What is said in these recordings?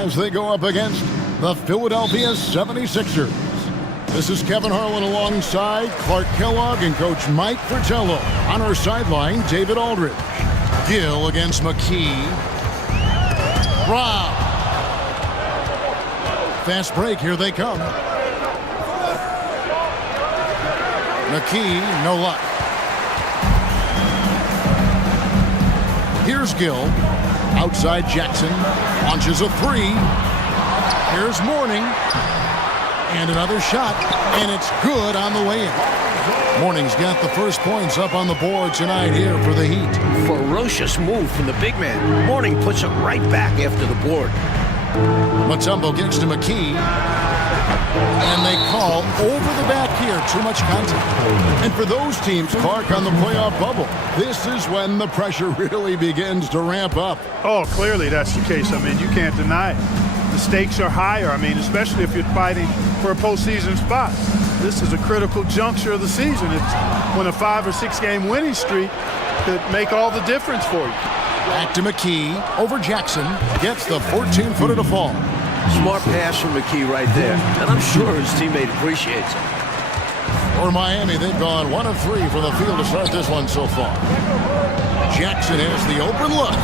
as they go up against the Philadelphia 76ers. This is Kevin Harlan alongside Clark Kellogg and Coach Mike Fratello. On our sideline, David Aldridge. Gill against McKee. Rob. Fast break, here they come. McKee, no luck. Here's Gill. Outside Jackson. Launches a three. Here's Mourning. And another shot, and it's good on the way in. Mourning's got the first points up on the board tonight here for the Heat. Ferocious move from the big man. Mourning puts it right back after the board. Mutombo gets to McKee. And they call over the back here. Too much contact. And for those teams, Clark, on the playoff bubble, this is when the pressure really begins to ramp up. Oh, clearly that's the case. I mean, you can't deny it. The stakes are higher. I mean, especially if you're fighting for a postseason spot. This is a critical juncture of the season. It's when a 5 or 6 game winning streak could make all the difference for you. Back to McKee. Over Jackson. Gets the 14-footer to fall. Smart pass from McKee right there. And I'm sure his teammate appreciates it. For Miami, they've gone 1 of 3 from the field to start this one so far. Jackson has the open look.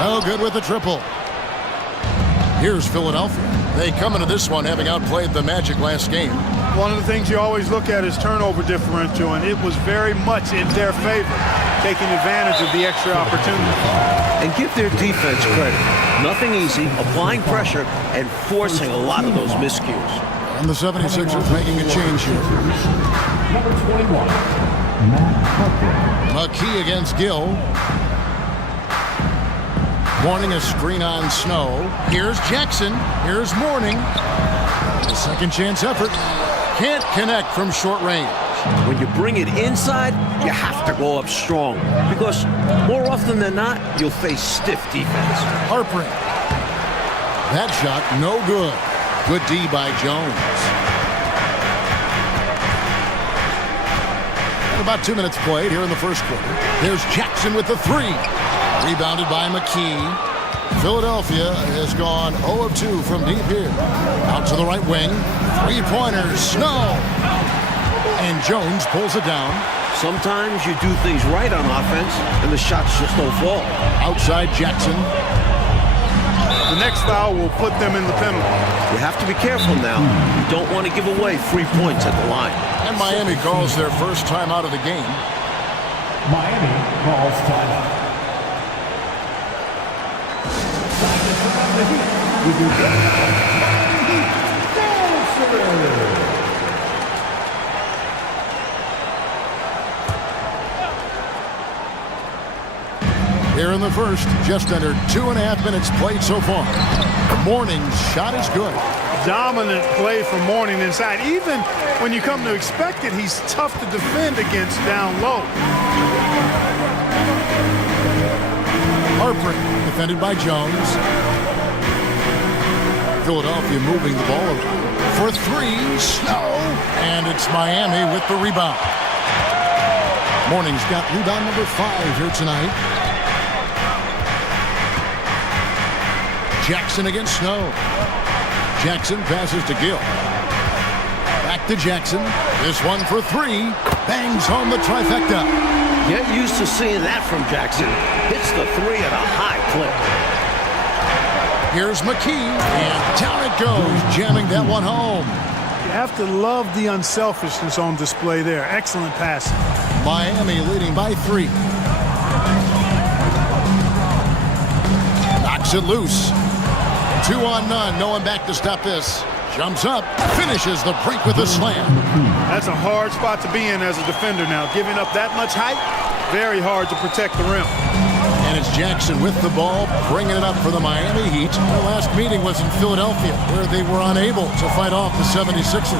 No good with the triple. Here's Philadelphia. They come into this one having outplayed the Magic last game. One of the things you always look at is turnover differential, and it was very much in their favor, taking advantage of the extra opportunity. And give their defense credit. Nothing easy, applying pressure, and forcing a lot of those miscues. And the 76ers making a change here. Number 21, Matt McKee against Gill. Mourning a screen on Snow. Here's Jackson. Here's Mourning. A second chance effort. Can't connect from short range. When you bring it inside, you have to go up strong. Because more often than not, you'll face stiff defense. Harpering. That shot, no good. Good D by Jones. And about 2 minutes played here in the first quarter. There's Jackson with the three. Rebounded by McKee. Philadelphia has gone 0 of 2 from deep here. Out to the right wing. Three-pointers. Snow. And Jones pulls it down. Sometimes you do things right on offense, and the shots just don't fall. Outside Jackson. The next foul will put them in the penalty. You have to be careful now. You don't want to give away free points at the line. And Miami calls their first time out of the game. Miami calls timeout. Here in the first, just under 2.5 minutes played so far. Mourning's shot is good. Dominant play from Mourning inside. Even when you come to expect it, he's tough to defend against down low. Harper defended by Jones. Philadelphia moving the ball around. For three, Snow. And it's Miami with the rebound. Mourning's got rebound number 5 here tonight. Jackson against Snow. Jackson passes to Gill. Back to Jackson. This one for 3. Bangs home the trifecta. Get used to seeing that from Jackson. Hits the 3 at a high clip. Here's McKee, and down it goes, jamming that one home. You have to love the unselfishness on display there. Excellent passing. Miami leading by 3. Knocks it loose. 2 on none, no one back to stop this. Jumps up, finishes the break with a slam. That's a hard spot to be in as a defender now. Giving up that much height, very hard to protect the rim. And it's Jackson with the ball, bringing it up for the Miami Heat. Their last meeting was in Philadelphia, where they were unable to fight off the 76ers.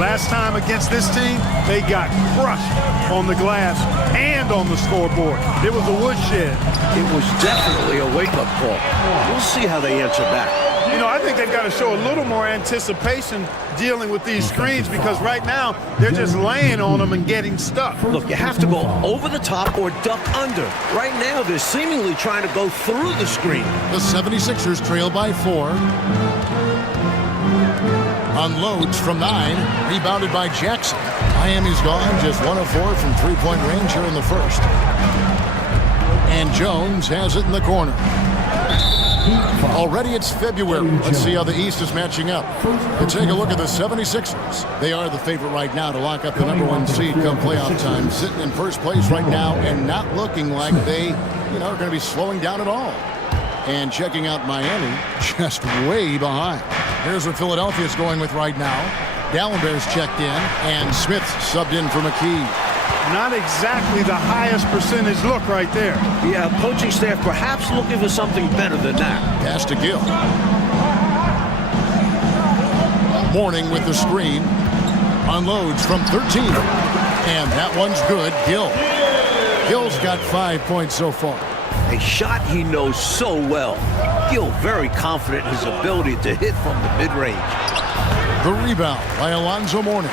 Last time against this team, they got crushed on the glass and on the scoreboard. It was a woodshed. It was definitely a wake-up call. We'll see how they answer back. You know, I think they've got to show a little more anticipation dealing with these screens because right now they're just laying on them and getting stuck. Look, you have to go over the top or duck under. Right now, they're seemingly trying to go through the screen. The 76ers trail by 4. Unloads from 9. Rebounded by Jackson. Miami's gone just 1 of 4 from three-point range here in the first. And Jones has it in the corner. Already it's February. Let's see how the East is matching up. And take a look at the 76ers. They are the favorite right now to lock up the #1 seed come playoff time. Sitting in first place right now and not looking like they, are going to be slowing down at all. And checking out Miami, just way behind. Here's what Philadelphia is going with right now. Dallenberg's checked in, and Smith's subbed in for McKee. Not exactly the highest percentage look right there. Yeah, coaching staff perhaps looking for something better than that. Pass to Gill. Morning with the screen. Unloads from 13. And that one's good. Gill. Gill's got 5 points so far. A shot he knows so well. Gill very confident in his ability to hit from the mid-range. The rebound by Alonzo Mourning.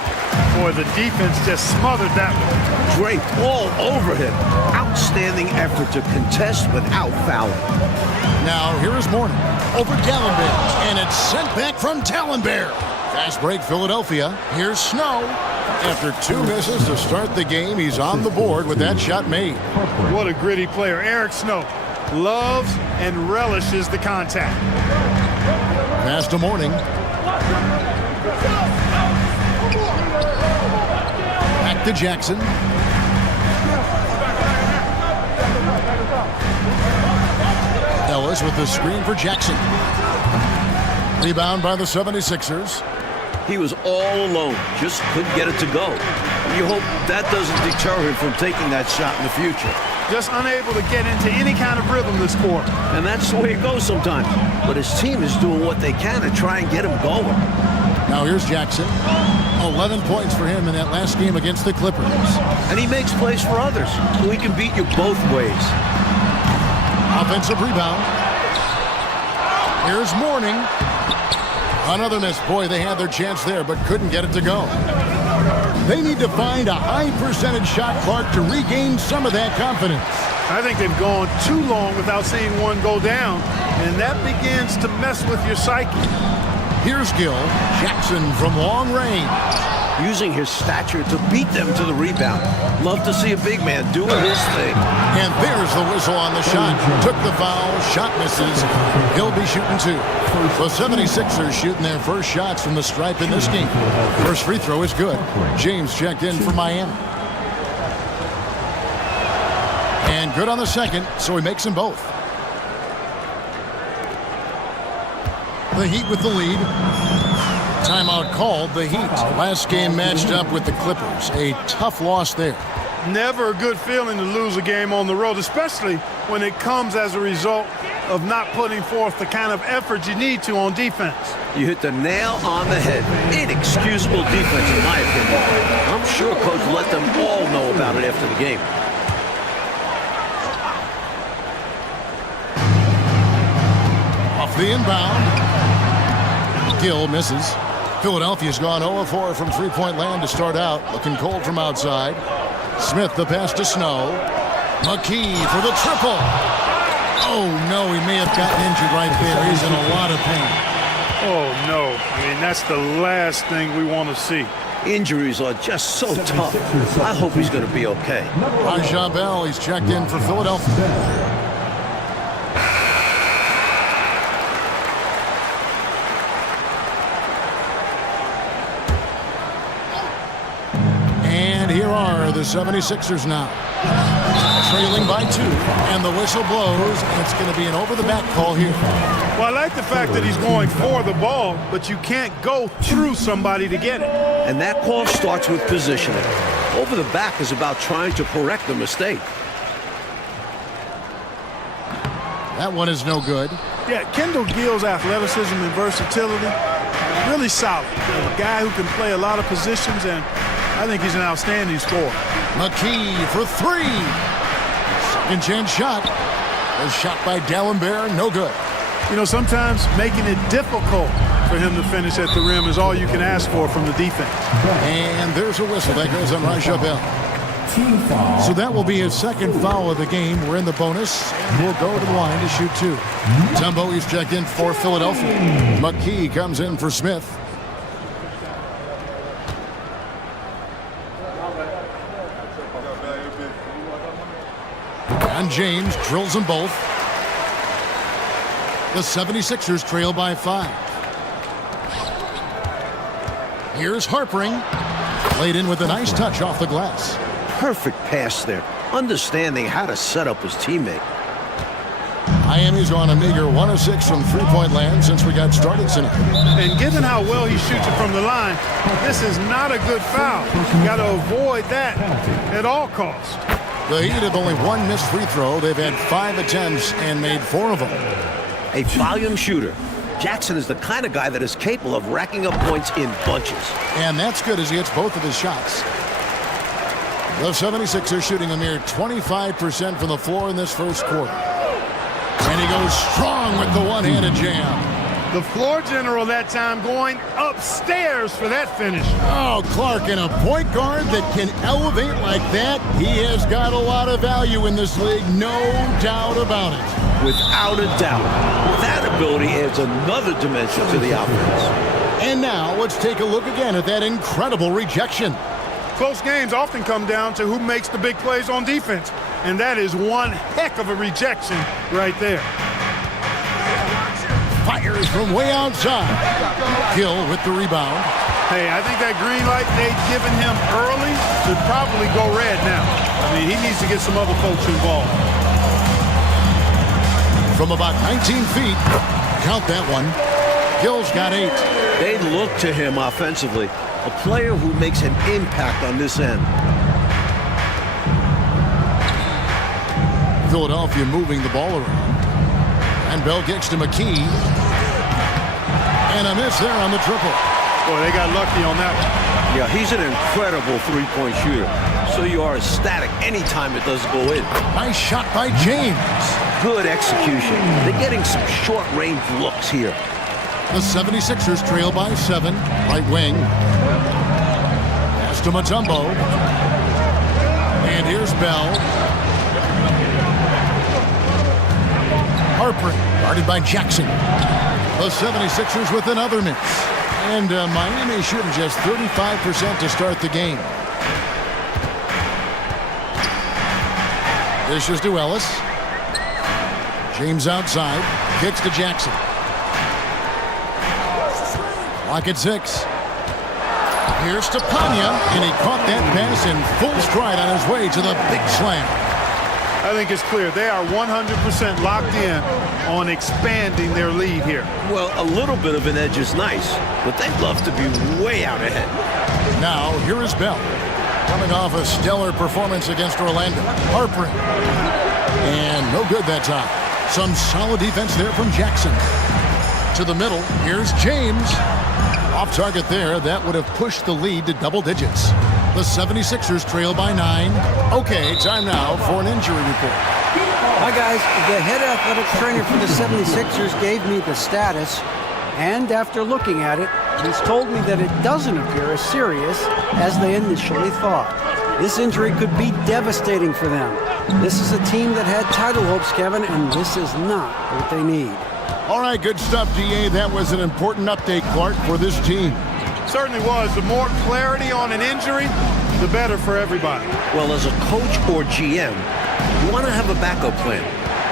Boy, the defense just smothered that one. Draped all over him. Outstanding effort to contest without fouling. Now, here is Mourning over Dallenberg, and it's sent back from Dallenberg. Fast break, Philadelphia. Here's Snow. After 2 misses to start the game, he's on the board with that shot made. What a gritty player. Eric Snow loves and relishes the contact. Pass to Mourning. Back to Jackson. Ellis with the screen for Jackson. Rebound by the 76ers. He was all alone, just couldn't get it to go. You hope that doesn't deter him from taking that shot in the future. Just unable to get into any kind of rhythm this quarter. And that's the way it goes sometimes. But his team is doing what they can to try and get him going. Now here's Jackson. 11 points for him in that last game against the Clippers. And he makes plays for others, so he can beat you both ways. Offensive rebound. Here's Mourning. Another miss. Boy, they had their chance there, but couldn't get it to go. They need to find a high percentage shot, Clark, to regain some of that confidence. I think they've gone too long without seeing one go down, and that begins to mess with your psyche. Here's Gill. Jackson from long range. Using his stature to beat them to the rebound. Love to see a big man doing his thing. And there's the whistle on the shot. Took the foul. Shot misses. He'll be shooting 2. The 76ers shooting their first shots from the stripe in this game. First free throw is good. James checked in for Miami. And good on the second, so he makes them both. The Heat with the lead. Timeout called. The Heat last game matched up with the Clippers. A tough loss there. Never a good feeling to lose a game on the road, especially when it comes as a result of not putting forth the kind of effort you need to on defense. You hit the nail on the head. Inexcusable defense, in my opinion. I'm sure Coach let them all know about it after the game. Off the inbound. Gill misses. Philadelphia's gone 0-4 from three-point land to start out. Looking cold from outside. Smith the pass to Snow. McKee for the triple. Oh, no, he may have gotten injured right there. He's in a lot of pain. Oh, no. I mean, that's the last thing we want to see. Injuries are just so tough. I hope he's going to be okay. Raja Bell, he's checked in for Philadelphia. Here are the 76ers now. Trailing by 2, and the whistle blows, and it's going to be an over-the-back call here. Well, I like the fact that he's going for the ball, but you can't go through somebody to get it. And that call starts with positioning. Over the back is about trying to correct the mistake. That one is no good. Yeah, Kendall Gill's athleticism and versatility, really solid. A guy who can play a lot of positions, and I think he's an outstanding scorer. McKee for 3. Second chance shot. A shot by Dallenberg, no good. You know, sometimes making it difficult for him to finish at the rim is all you can ask for from the defense. And there's a whistle that goes on Bell. Team foul. So that will be his second foul of the game. We're in the bonus, and we'll go to the line to shoot 2. Tumbo is checked in for Philadelphia. McKee comes in for Smith. And James drills them both. The 76ers trail by 5. Here's Harpering. Laid in with a nice touch off the glass. Perfect pass there, understanding how to set up his teammate. Miami's on a meager 1 of 6 from three-point land since we got started tonight. And given how well he shoots it from the line, this is not a good foul. You got to avoid that at all costs. The Heat have only 1 missed free throw. They've had 5 attempts and made 4 of them. A volume shooter. Jackson is the kind of guy that is capable of racking up points in bunches. And that's good as he hits both of his shots. The 76ers shooting a mere 25% from the floor in this first quarter. And he goes strong with the one-handed jam. The floor general that time going upstairs for that finish. Oh, Clark, and a point guard that can elevate like that, he has got a lot of value in this league, no doubt about it. Without a doubt. That ability adds another dimension to the offense. And now let's take a look again at that incredible rejection. Close games often come down to who makes the big plays on defense. And that is one heck of a rejection right there. Fires from way outside. Gill with the rebound. Hey, I think that green light they'd given him early should probably go red now. I mean, he needs to get some other folks involved. From about 19 feet, count that one, Gill's got 8. They look to him offensively, a player who makes an impact on this end. Philadelphia moving the ball around. And Bell kicks to McKee. And a miss there on the triple. Boy, they got lucky on that one. Yeah, he's an incredible three-point shooter. So you are ecstatic anytime it doesn't go in. Nice shot by James. Good execution. They're getting some short-range looks here. The 76ers trail by 7. Right wing. Pass to Mutombo. And here's Bell. Harper guarded by Jackson. The 76ers with another miss. And Miami shooting just 35% to start the game. Dishes to Ellis. James outside. Kicks to Jackson. Clock at 6. Here's to Panya, and he caught that pass in full stride on his way to the big slam. I think it's clear they are 100% locked in on expanding their lead here. Well, a little bit of an edge is nice, but they'd love to be way out ahead. Now, here is Bell, coming off a stellar performance against Orlando. Harper. And no good that time. Some solid defense there from Jackson. To the middle, here's James. Off target there, that would have pushed the lead to double digits. The 76ers trail by 9. Okay, time now for an injury report. Hi guys, the head athletic trainer for the 76ers gave me the status, and after looking at it, he's told me that it doesn't appear as serious as they initially thought. This injury could be devastating for them. This is a team that had title hopes, Kevin, and this is not what they need. All right, good stuff, DA. That was an important update, Clark, for this team. Certainly was. The more clarity on an injury, the better for everybody. Well, as a coach or GM, you want to have a backup plan,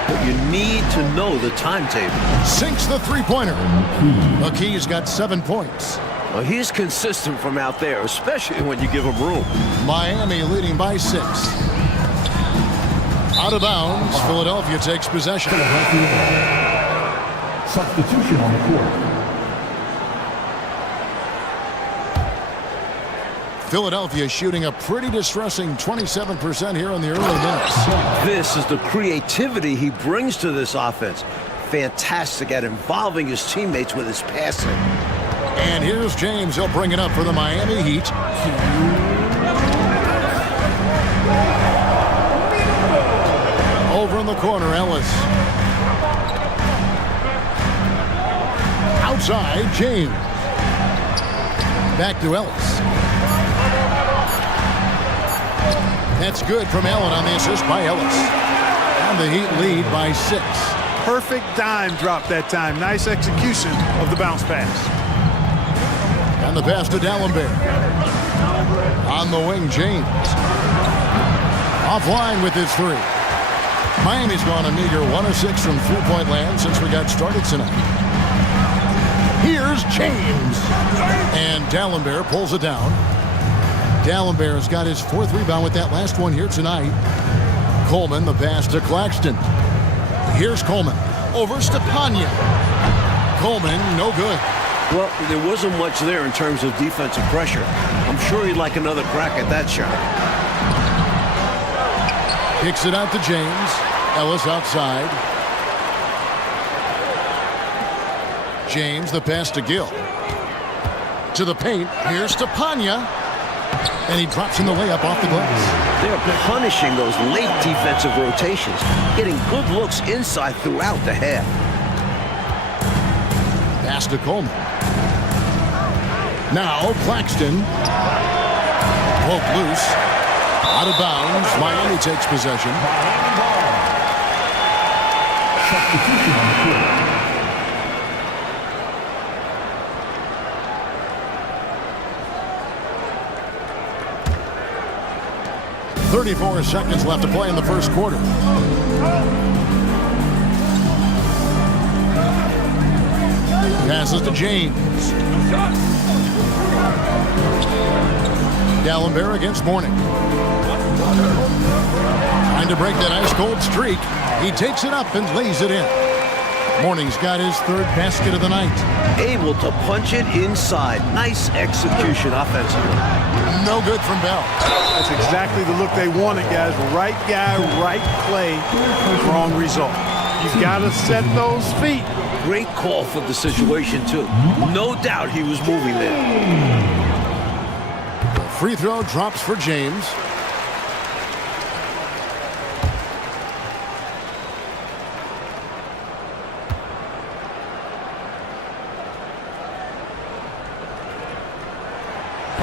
but you need to know the timetable. Sinks the three-pointer. McKee's got 7 points. Well, he's consistent from out there, especially when you give him room. Miami leading by 6. Out of bounds, Philadelphia takes possession. Substitution on the court. Philadelphia shooting a pretty distressing 27% here in the early minutes. This is the creativity he brings to this offense. Fantastic at involving his teammates with his passing. And here's James. He'll bring it up for the Miami Heat. Over in the corner, Ellis. outside, James. Back to Ellis. That's good from Allen on the assist by Ellis. And the Heat lead by 6. Perfect dime drop that time. Nice execution of the bounce pass. And the pass to D'Alembert. On the wing, James. Offline with his 3. Miami's gone a meager 1 of 6 from three-point land since we got started tonight. Here's James. And D'Alembert pulls it down. D'Alembert's got his 4th rebound with that last one here tonight. Coleman, the pass to Claxton. Here's Coleman. Over Stepanya. Coleman, no good. Well, there wasn't much there in terms of defensive pressure. I'm sure he'd like another crack at that shot. Kicks it out to James. Ellis outside. James, the pass to Gill. To the paint. Here's Stepanya. And he drops in the layup off the glass. They're punishing those late defensive rotations, getting good looks inside throughout the half. Pass to Coleman. Now Claxton. Poked loose. Out of bounds. Miami takes possession. Substitution on the court. 34 seconds left to play in the first quarter. Passes to James. D'Alembert against Mourning. Trying to break that ice-cold streak. He takes it up and lays it in. Mourning's got his 3rd basket of the night. Able to punch it inside. Nice execution offensively. No good from Bell. That's exactly the look they wanted, guys. Right guy, right play, wrong result. You've got to set those feet. Great call for the situation, too. No doubt he was moving there. Free throw drops for James.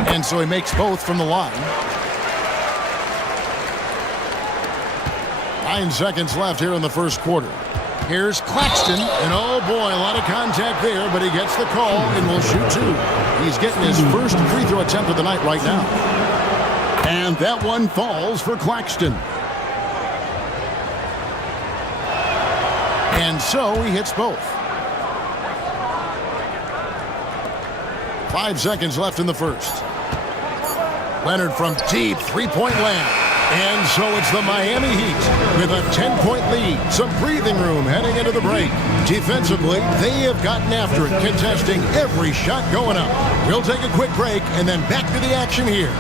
And so he makes both from the line. 9 seconds left here in the first quarter. Here's Claxton, and oh boy, a lot of contact there, but he gets the call and will shoot 2. He's getting his first free throw attempt of the night right now. And that one falls for Claxton. And so he hits both. 5 seconds left in the first. Leonard from deep three-point land. And so it's the Miami Heat with a 10-point lead. Some breathing room heading into the break. Defensively, they have gotten after it, contesting every shot going up. We'll take a quick break and then back to the action here.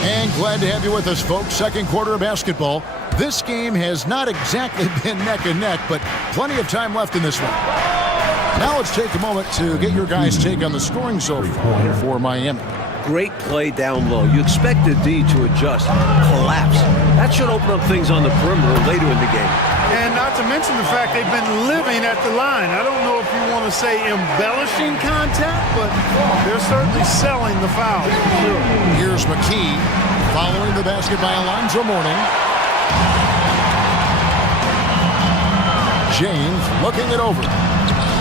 And glad to have you with us, folks. Second quarter of basketball. This game has not exactly been neck and neck, but plenty of time left in this one. Now let's take a moment to get your guys' take on the scoring so far for Miami. Great play down low. You expect the D to adjust, collapse. That should open up things on the perimeter later in the game. And not to mention the fact they've been living at the line. I don't know if you want to say embellishing contact, but they're certainly selling the fouls for sure. Here's McKee following the basket by Alonzo Mourning. James looking it over.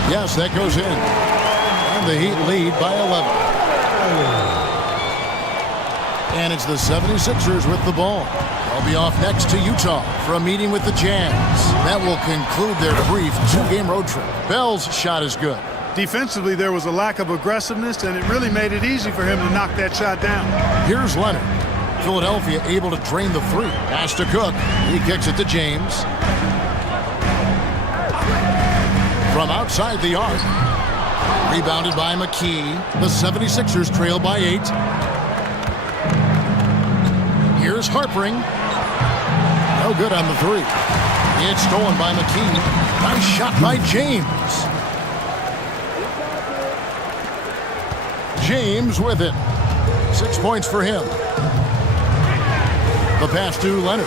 Yes, that goes in. And the Heat lead by 11. And it's the 76ers with the ball. They'll be off next to Utah for a meeting with the Jazz. That will conclude their brief 2-game road trip. Bell's shot is good. Defensively, there was a lack of aggressiveness, and it really made it easy for him to knock that shot down. Here's Leonard. Philadelphia able to drain the three. Pass to Cook. He kicks it to James. From outside the arc. Rebounded by McKee. The 76ers trail by 8. Here's Harpering. No good on the three. It's stolen by McKee. Nice shot by James. James with it. 6 points for him. The pass to Leonard.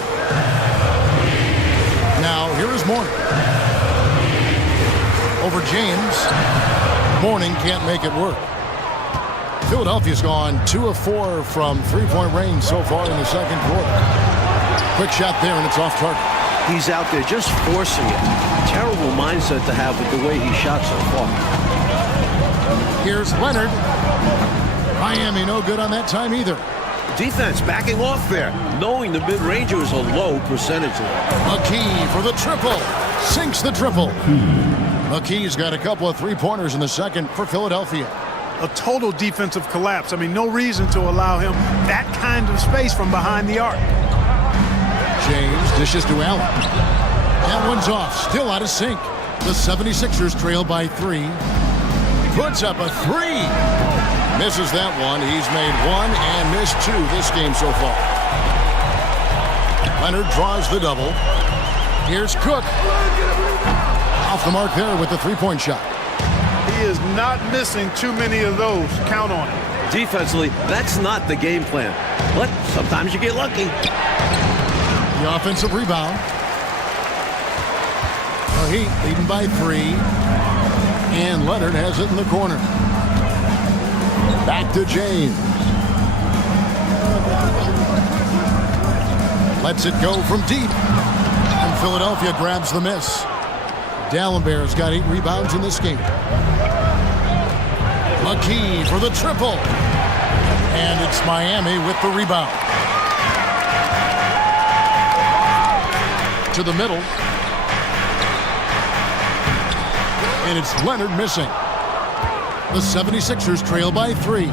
Now here is Mourning. Over James. Mourning can't make it work. Philadelphia's gone 2 of 4 from three-point range so far in the second quarter. Quick shot there, and it's off target. He's out there just forcing it. Terrible mindset to have with the way he shot so far. Here's Leonard. Miami no good on that time either. Defense backing off there, knowing the mid-ranger was a low percentage. McKee for the triple. Sinks the triple. McKee's got a couple of three-pointers in the second for Philadelphia. A total defensive collapse. I mean, no reason to allow him that kind of space from behind the arc. James dishes to Allen. That one's off. Still out of sync. The 76ers trail by 3. Puts up a 3. Misses that one. He's made 1 and missed 2 this game so far. Leonard draws the double. Here's Cook. Off the mark there with the three-point shot. He is not missing too many of those. Count on it. Defensively, that's not the game plan. But sometimes you get lucky. The offensive rebound. The Heat leading by 3. And Leonard has it in the corner. Back to James. Lets it go from deep. And Philadelphia grabs the miss. Dallenberg's got 8 rebounds in this game. McKee for the triple. And it's Miami with the rebound. To the middle. And it's Leonard missing. The 76ers trail by 3.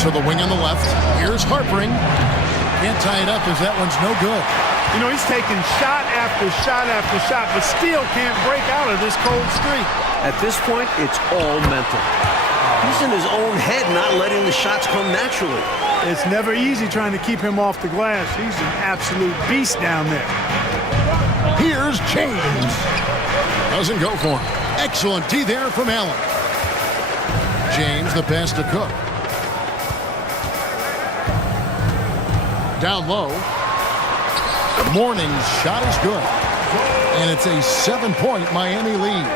To the wing on the left. Here's Harpering. Can't tie it up as that one's no good. You know, he's taking shot after shot after shot, but still can't break out of this cold streak. At this point, it's all mental. He's in his own head, not letting the shots come naturally. It's never easy trying to keep him off the glass. He's an absolute beast down there. Here's James. Doesn't go for him. Excellent D there from Allen. James, the pass to Cook. Down low. Mourning's shot is good. And it's a 7-point Miami lead.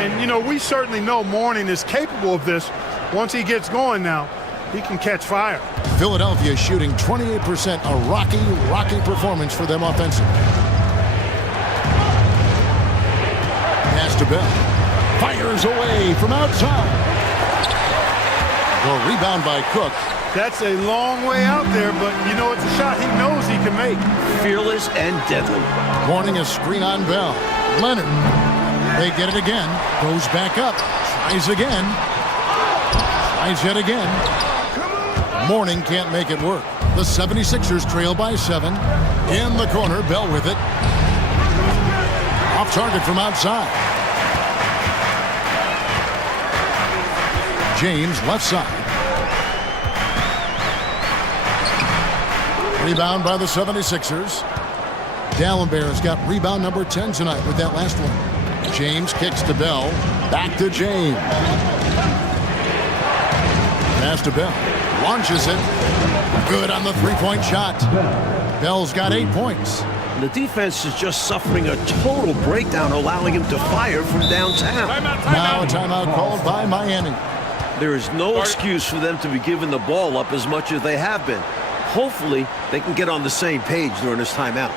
And, you know, we certainly know Mourning is capable of this. Once he gets going now, he can catch fire. Philadelphia shooting 28%. A rocky performance for them offensively. Pass to Bell. Fires away from outside. The rebound by Cook. That's a long way out there, but, you know, it's a shot he knows he can make. Fearless and deadly. Warning a screen on Bell. Leonard. They get it again. Goes back up. Tries again. Tries yet again. Mourning can't make it work. The 76ers trail by 7. In the corner, Bell with it. Off target from outside. James left side. Rebound by the 76ers. Dallenberg's got rebound number 10 tonight with that last one. James kicks to Bell. Back to James. Pass to Bell. Launches it. Good on the three-point shot. Bell's got 8 points. The defense is just suffering a total breakdown, allowing him to fire from downtown. Now a timeout called by Miami. There is no excuse for them to be giving the ball up as much as they have been. Hopefully, they can get on the same page during this timeout.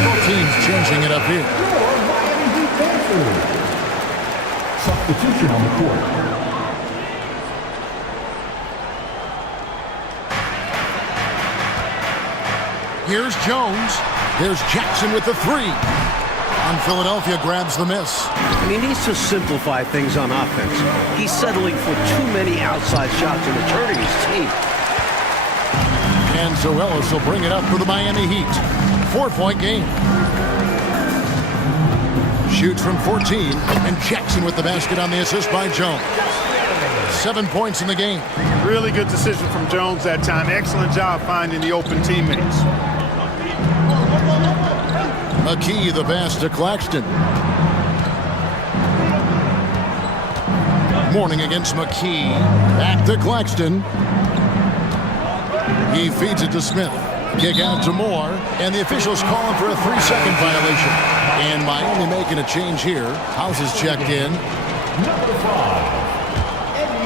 Both teams changing it up here. Substitution on the court. Here's Jones. There's Jackson with the 3. And Philadelphia grabs the miss. And he needs to simplify things on offense. He's settling for too many outside shots and it's hurting his team. And Zoelis will bring it up for the Miami Heat. 4-point game. Shoots from 14, and Jackson with the basket on the assist by Jones. 7 points in the game. Really good decision from Jones that time. Excellent job finding the open teammates. McKee the pass to Claxton. Mourning against McKee. Back to Claxton. He feeds it to Smith. Kick out to Moore, and the officials calling for a 3-second violation. And Miami making a change here. House is checked in.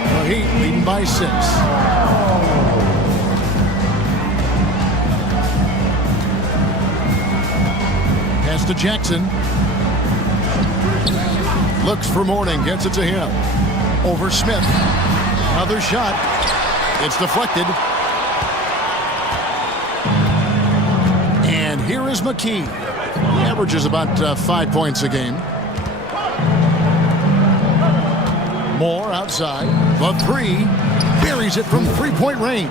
The Heat leading by 6. Pass to Jackson. Looks for Mourning, gets it to him. Over Smith. Another shot. It's deflected. And here is McKee. He averages about 5 points a game. Moore outside. The 3. Buries it from 3-point range.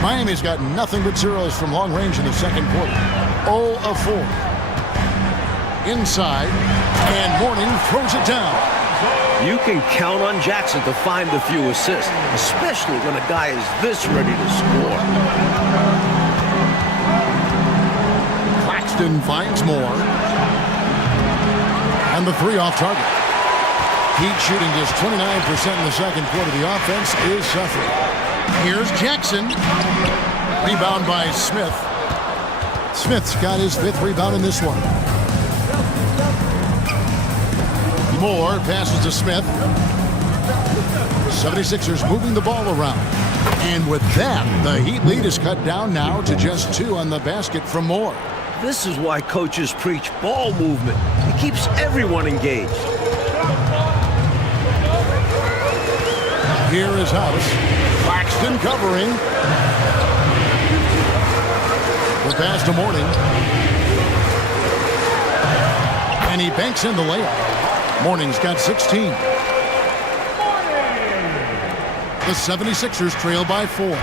Miami's got nothing but zeros from long range in the second quarter. 0 of 4. Inside. And Mourning throws it down. You can count on Jackson to find a few assists, especially when a guy is this ready to score. Claxton finds Moore. And the 3 off target. Heat shooting just 29% in the second quarter. The offense is suffering. Here's Jackson. Rebound by Smith. Smith's got his 5th rebound in this one. Moore passes to Smith. 76ers moving the ball around. And with that, the Heat lead is cut down now to just 2 on the basket from Moore. This is why coaches preach ball movement. It keeps everyone engaged. Here is House. Claxton covering. The pass to Mourning. And he banks in the layup. Mourning's got 16. The 76ers trail by 4.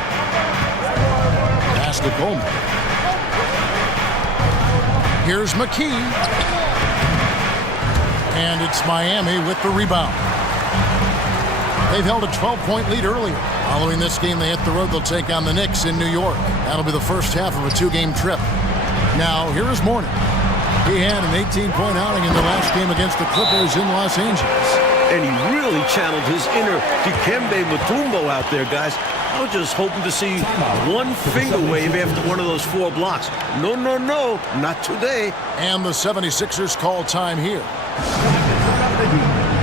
Pass to Coleman. Here's McKee. And it's Miami with the rebound. They've held a 12-point lead earlier. Following this game, they hit the road. They'll take on the Knicks in New York. That'll be the first half of a 2-game trip. Now, here is Mourning. He had an 18-point outing in the last game against the Clippers in Los Angeles. And he really channeled his inner Dikembe Mutombo out there, guys. I was just hoping to see one finger wave after one of those 4 blocks. No, no, no, not today. And the 76ers call time here.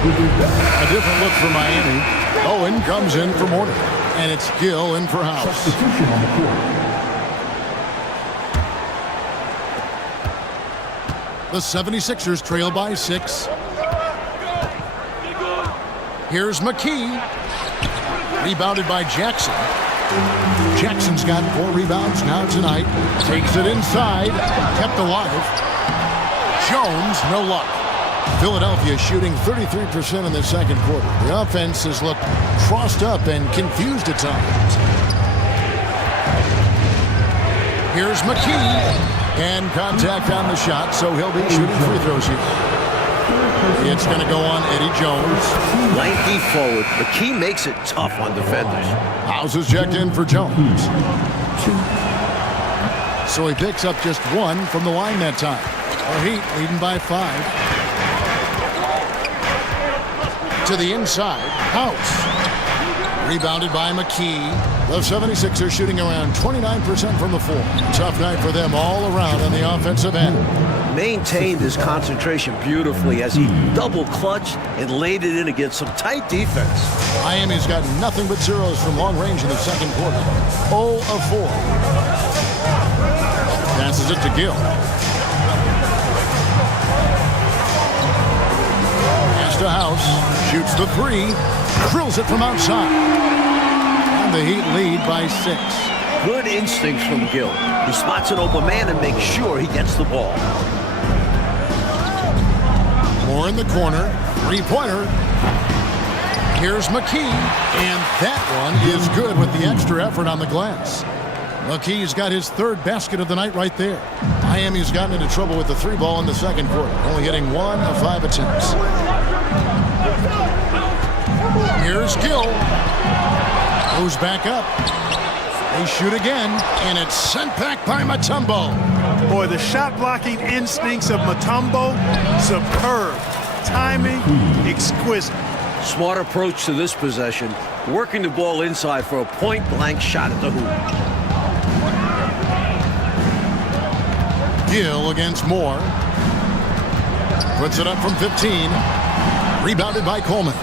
A different look for Miami. Owen comes in for Mourning. And it's Gill in for House. Substitution on the court. The 76ers trail by 6. Here's McKee. Rebounded by Jackson. Jackson's got 4 rebounds now tonight. Takes it inside. Kept alive. Jones, no luck. Philadelphia shooting 33% in the second quarter. The offense has looked crossed up and confused at times. Here's McKee. And contact on the shot, so he'll be shooting free throws here. It's going to go on Eddie Jones. Lanky forward. McKee makes it tough on defenders. House is checked in for Jones. So he picks up just 1 from the line that time. The Heat leading by 5. To the inside, House. Rebounded by McKee. The 76ers shooting around 29% from the floor. Tough night for them all around on the offensive end. Maintained his concentration beautifully as he double clutched and laid it in against some tight defense. Miami's got nothing but zeros from long range in the second quarter. 0 of 4. Passes it to Gill. Pass to House. Shoots the 3. Drills it from outside. And the Heat lead by 6. Good instincts from Gill. He spots an open man and makes sure he gets the ball. Moore in the corner. Three-pointer. Here's McKee. And that one is good with the extra effort on the glass. McKee's got his third basket of the night right there. Miami's gotten into trouble with the three ball in the second quarter, only hitting 1 of 5 attempts. Here's Gill. Goes back up. They shoot again, and it's sent back by Mutombo. Boy, the shot blocking instincts of Mutombo, superb. Timing, exquisite. Smart approach to this possession, working the ball inside for a point-blank shot at the hoop. Gill against Moore. Puts it up from 15. Rebounded by Coleman.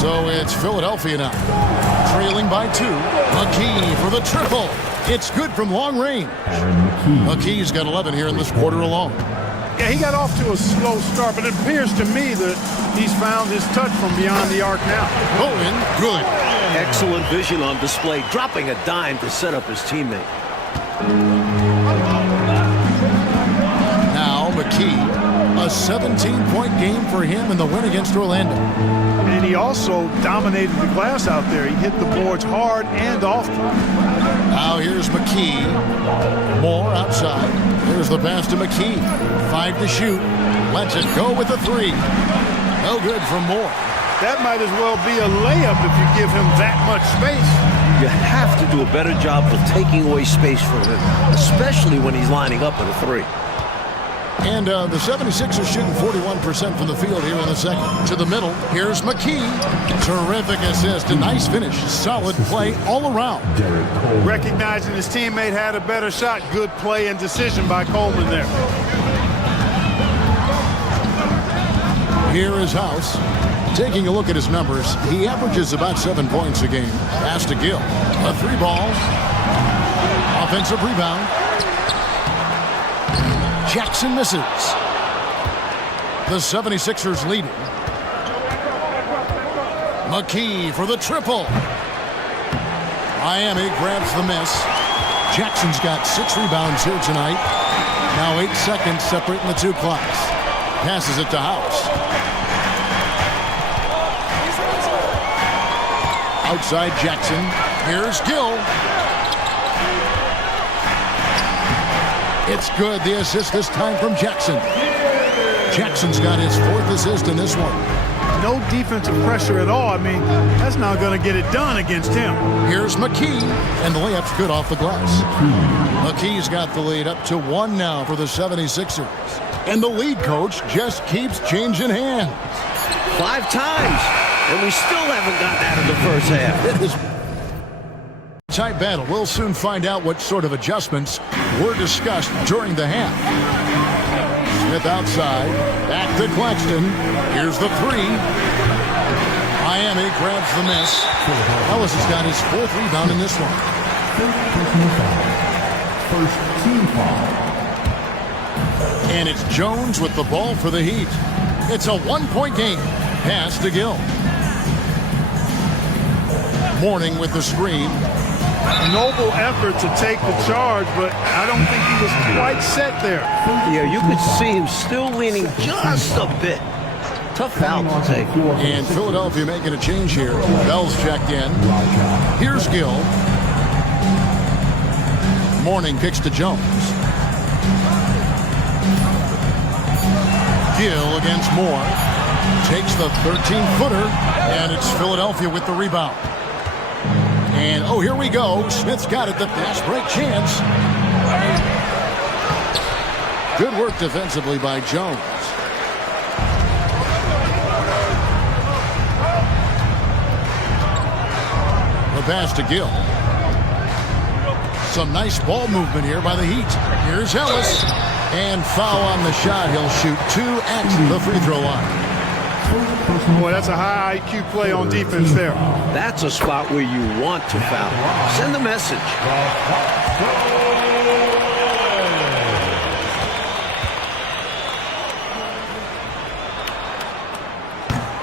So it's Philadelphia now. Trailing by 2. McKee for the triple. It's good from long range. McKee's got 11 here in this quarter alone. Yeah, he got off to a slow start, but it appears to me that he's found his touch from beyond the arc now. Going good. Excellent vision on display, dropping a dime to set up his teammate. Now McKee, a 17-point game for him in the win against Orlando. And he also dominated the glass out there. He hit the boards hard and often. Now here's McKee. Moore outside. There's the pass to McKee. 5 to shoot. Lets it go with a 3. No good from Moore. That might as well be a layup if you give him that much space. You have to do a better job of taking away space from him, especially when he's lining up at a 3. And the 76ers shooting 41% from the field here in the second. To the middle, here's McKee. Terrific assist, a nice finish. Solid play all around. Recognizing his teammate had a better shot. Good play and decision by Coleman there. Here is House. Taking a look at his numbers, he averages about 7 points a game. Pass to Gill. A 3 ball. Offensive rebound. Jackson misses. The 76ers leading. McKee for the triple. Miami grabs the miss. Jackson's got 6 rebounds here tonight. Now 8 seconds separating the 2 clocks. Passes it to House. Outside Jackson. Here's Gill. It's good. The assist this time from Jackson. Jackson's got his 4th assist in this one. No defensive pressure at all. I mean, that's not going to get it done against him. Here's McKee, and the layup's good off the glass. McKee's got the lead up to 1 now for the 76ers. And the lead coach just keeps changing hands. 5 times, and we still haven't gotten out of the first half. It is tight battle. We'll soon find out what sort of adjustments were discussed during the half. Smith outside. Back to Claxton. Here's the 3. Miami grabs the miss. Ellis has got his 4th rebound in this one. First team foul. And it's Jones with the ball for the Heat. It's a 1-point game. Pass to Gill. Mourning with the screen. Noble effort to take the charge, but I don't think he was quite set there. Yeah, you could see him still leaning just a bit. Tough foul to take. And Philadelphia making a change here. Bell's checked in. Here's Gill. Mourning kicks to Jones. Gill against Moore. Takes the 13-footer, and it's Philadelphia with the rebound. And, oh, here we go. Smith's got it. The fast break chance. Good work defensively by Jones. The pass to Gill. Some nice ball movement here by the Heat. Here's Ellis. And foul on the shot. He'll shoot 2 at the free throw line. Boy, that's a high IQ play on defense there. That's a spot where you want to foul. Send a message.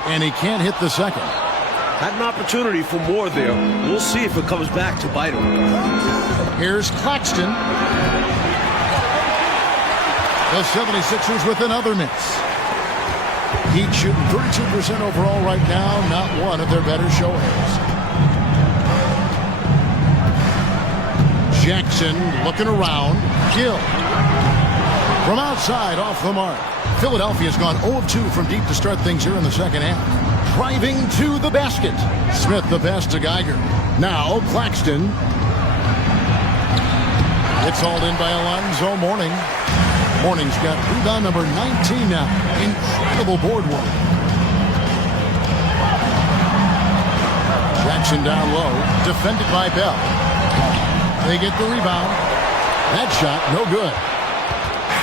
And he can't hit the second. Had an opportunity for more there. We'll see if it comes back to bite him. Here's Claxton. The 76ers with another miss. Heat shooting 32% overall right now. Not one of their better showings. Jackson looking around. Gill. From outside, off the mark. Philadelphia's gone 0 of 2 from deep to start things here in the second half. Driving to the basket. Smith the pass to Geiger. Now Claxton. It's hauled in by Alonzo Mourning. Mourning's got rebound number 19 now. Incredible board work. Jackson down low. Defended by Bell. They get the rebound. That shot, no good.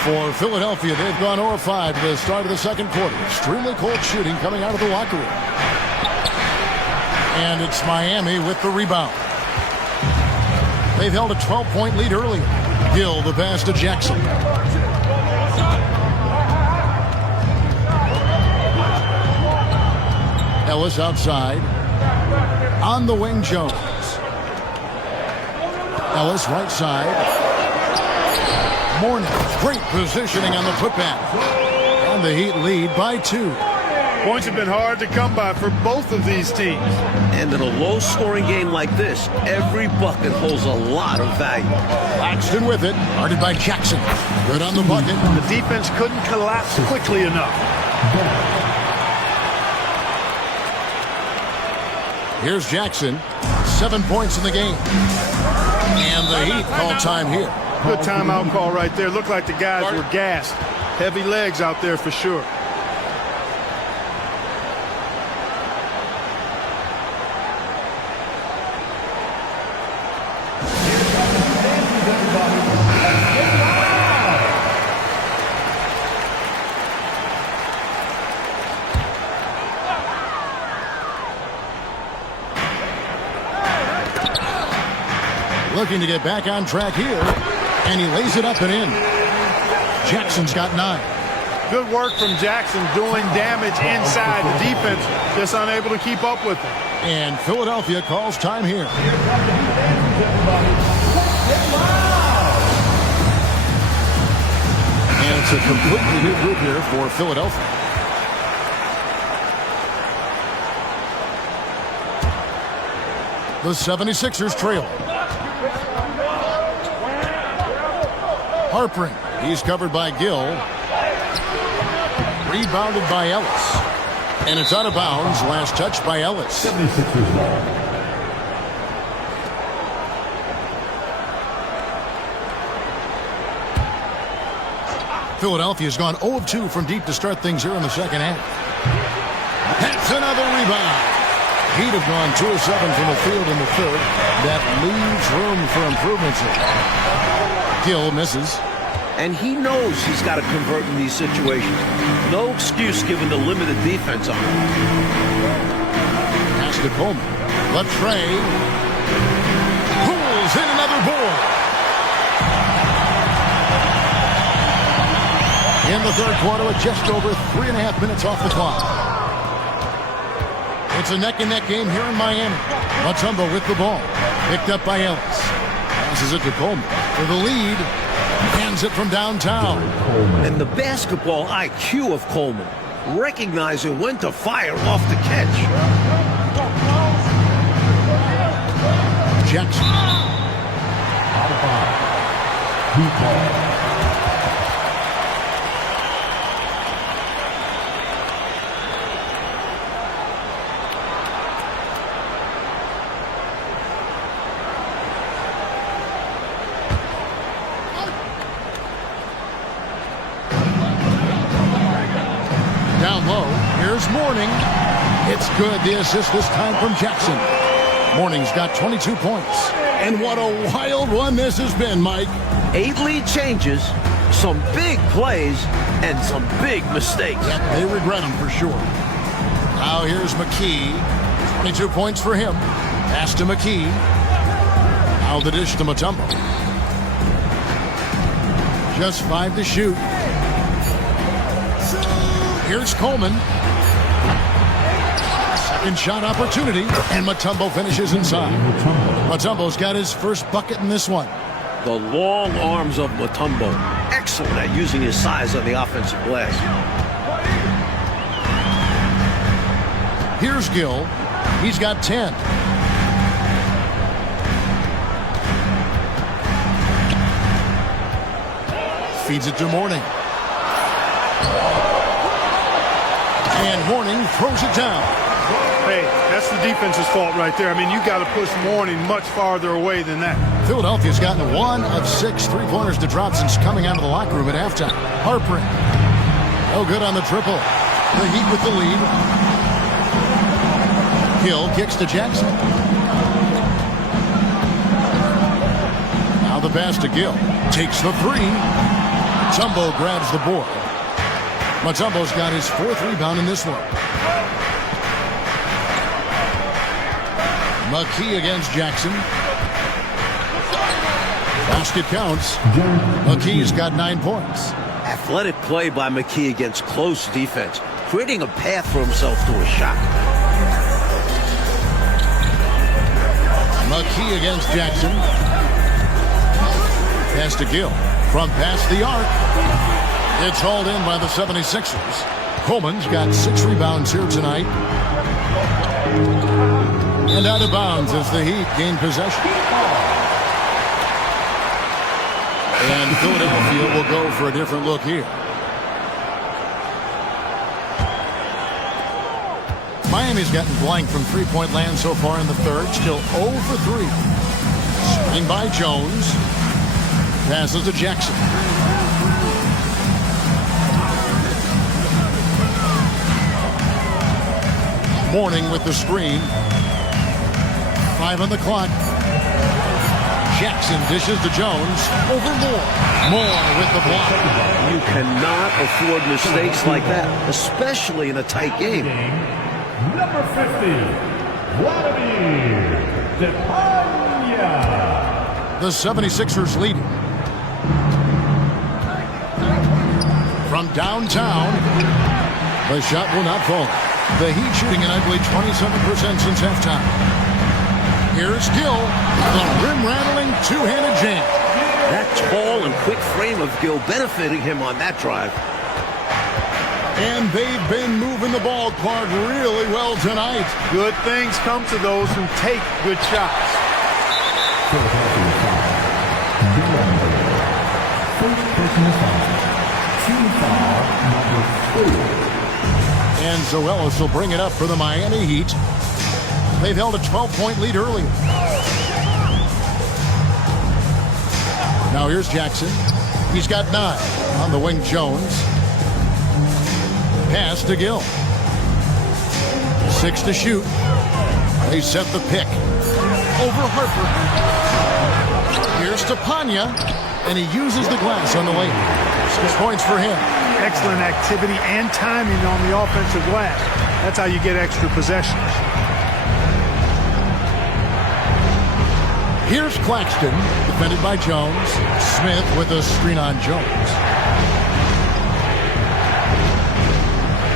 For Philadelphia, they've gone 0 of 5 to the start of the second quarter. Extremely cold shooting coming out of the locker room. And it's Miami with the rebound. They've held a 12-point lead earlier. Gill the pass to Jackson. Ellis outside. On the wing, Jones. Ellis right side. Mourning. Great positioning on the putback. And the Heat lead by 2. Points have been hard to come by for both of these teams. And in a low-scoring game like this, every bucket holds a lot of value. Claxton with it. Guarded by Jackson. Good on the bucket. The defense couldn't collapse quickly enough. Here's Jackson. 7 points in the game. And the Heat call time here. Good timeout call right there. Looked like the guys were gassed. Heavy legs out there for sure. Looking to get back on track here. And he lays it up and in. Jackson's got 9. Good work from Jackson doing damage inside. The defense just unable to keep up with him. And Philadelphia calls time here. And it's a completely new group here for Philadelphia. The 76ers trail. Harpering. He's covered by Gill. Rebounded by Ellis. And it's out of bounds. Last touch by Ellis. 76ers ball. Philadelphia's gone 0 of 2 from deep to start things here in the second half. That's another rebound. Heat have gone 2 of 7 from the field in the third. That leaves room for improvements here. Gill misses. And he knows he's got to convert in these situations. No excuse given the limited defense on him. Pass to Coleman. Latrey. Pulls in another board. In the third quarter with just over 3.5 minutes off the clock. It's a neck-and-neck game here in Miami. Mutombo with the ball. Picked up by Ellis. Passes it to Coleman for the lead. Hands it from downtown. And the basketball IQ of Coleman, recognizing when to fire off the catch. Jackson. Down low. Here's Mourning. It's good. The assist this time from Jackson. Mourning's got 22 points. And what a wild one this has been, Mike. 8 lead changes, some big plays, and some big mistakes. Yep, they regret them for sure. Now here's McKee. 22 points for him. Pass to McKee. Now the dish to Mutombo. Just 5 to shoot. Here's Coleman. Second shot opportunity, and Mutombo finishes inside. Mutombo's got his first bucket in this one. The long arms of Mutombo. Excellent at using his size on the offensive glass. Here's Gill. He's got 10. Feeds it to Mourning. And Mourning throws it down. Hey, that's the defense's fault right there. I mean, you got to push Mourning much farther away than that. Philadelphia's gotten 1 of 6 three-pointers to drop since coming out of the locker room at halftime. Harper. No good on the triple. The Heat with the lead. Hill kicks to Jackson. Now the pass to Gill. Takes the three. Mutombo grabs the board. Mutombo's got his 4th rebound in this one. McKee against Jackson. Basket counts. McKee's got 9 points. Athletic play by McKee against close defense, creating a path for himself to a shot. McKee against Jackson. Pass to Gill. From past the arc. It's hauled in by the 76ers. Coleman's got 6 rebounds here tonight. And out of bounds as the Heat gain possession. And Philadelphia will go for a different look here. Miami's gotten blank from three-point land so far in the third. Still 0 for 3. Screen by Jones. Passes to Jackson. Mourning with the screen. 5 on the clock. Jackson dishes to Jones. Over Moore. Moore with the block. You cannot afford mistakes like that, especially in a tight game. Number 50, Vladimir DePaula. The 76ers leading. From downtown, the shot will not fall. The Heat shooting an ugly 27% since halftime. Here's Gill, the rim-rattling two-handed jam. That tall and quick frame of Gill benefiting him on that drive. And they've been moving the ball, Clark, really well tonight. Good things come to those who take good shots. First personal foul. Team foul number 4. And Zoelis will bring it up for the Miami Heat. They've held a 12-point lead earlier. Now here's Jackson. He's got 9 on the wing. Jones. Pass to Gill. 6 to shoot. They set the pick. Over Harper. Here's to Panya. And he uses the glass on the lane. 6 points for him. Excellent activity and timing on the offensive glass. That's how you get extra possessions. Here's Claxton, defended by Jones. Smith with a screen on Jones.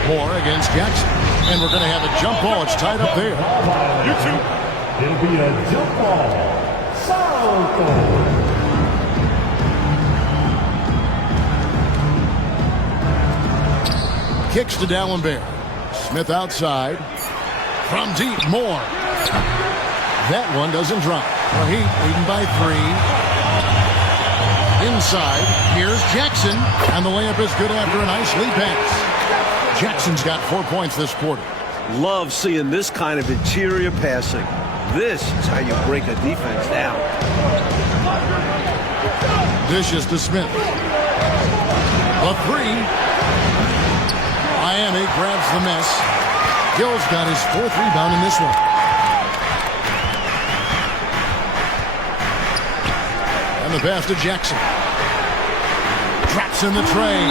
Moore against Jackson. And we're going to have a jump ball. It's tied up there. It'll be a jump ball. South. Kicks to Dallenberg. Smith outside. From deep, Moore. That one doesn't drop. The Heat leading by 3. Inside, here's Jackson. And the layup is good after a nice lead pass. Jackson's got 4 points this quarter. Love seeing this kind of interior passing. This is how you break a defense down. Dishes to Smith. A 3. Miami grabs the miss. Gill's got his 4th rebound in this one. And the pass to Jackson. Traps in the tray.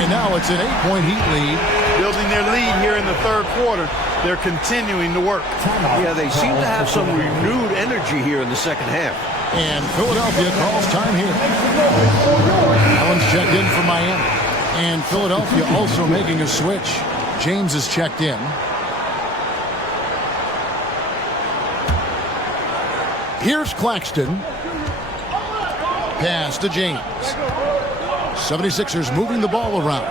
And now it's an 8-point Heat lead. Building their lead here in the third quarter. They're continuing to work. Yeah, they seem to have some renewed energy here in the second half. And Philadelphia calls time here. Allen's checked in for Miami. And Philadelphia also making a switch. James is checked in. Here's Claxton. Pass to James. 76ers moving the ball around.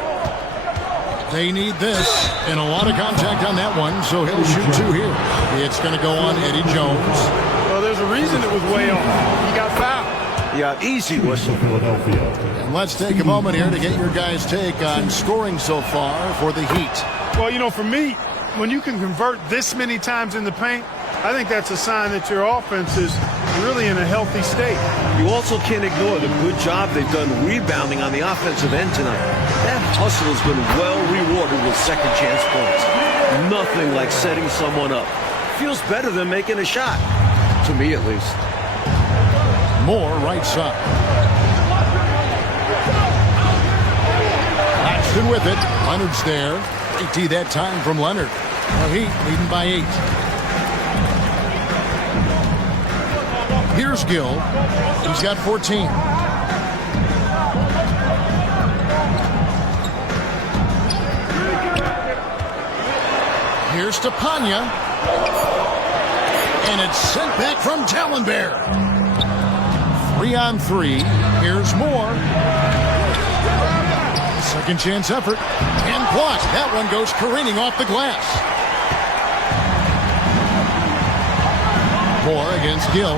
They need this, and a lot of contact on that one, so he'll shoot 2 here. It's going to go on Eddie Jones. Well, there's a reason it was way off. He got fouled. Yeah, easy whistle. Philadelphia. And let's take a moment here to get your guys' take on scoring so far for the Heat. Well, you know, for me, when you can convert this many times in the paint, I think that's a sign that your offense is really in a healthy state. You also can't ignore the good job they've done rebounding on the offensive end tonight. That hustle has been well rewarded with second chance points. Nothing like setting someone up. Feels better than making a shot. To me, at least. Moore right side. Claxton with it. Leonard's there. 80 that time from Leonard. The Heat leading by 8. Here's Gill. He's got 14. Here's Stepanya. And it's sent back from Tallenberg. 3-on-3. Here's Moore. Second chance effort. And blocked. That one goes careening off the glass. Moore against Gill.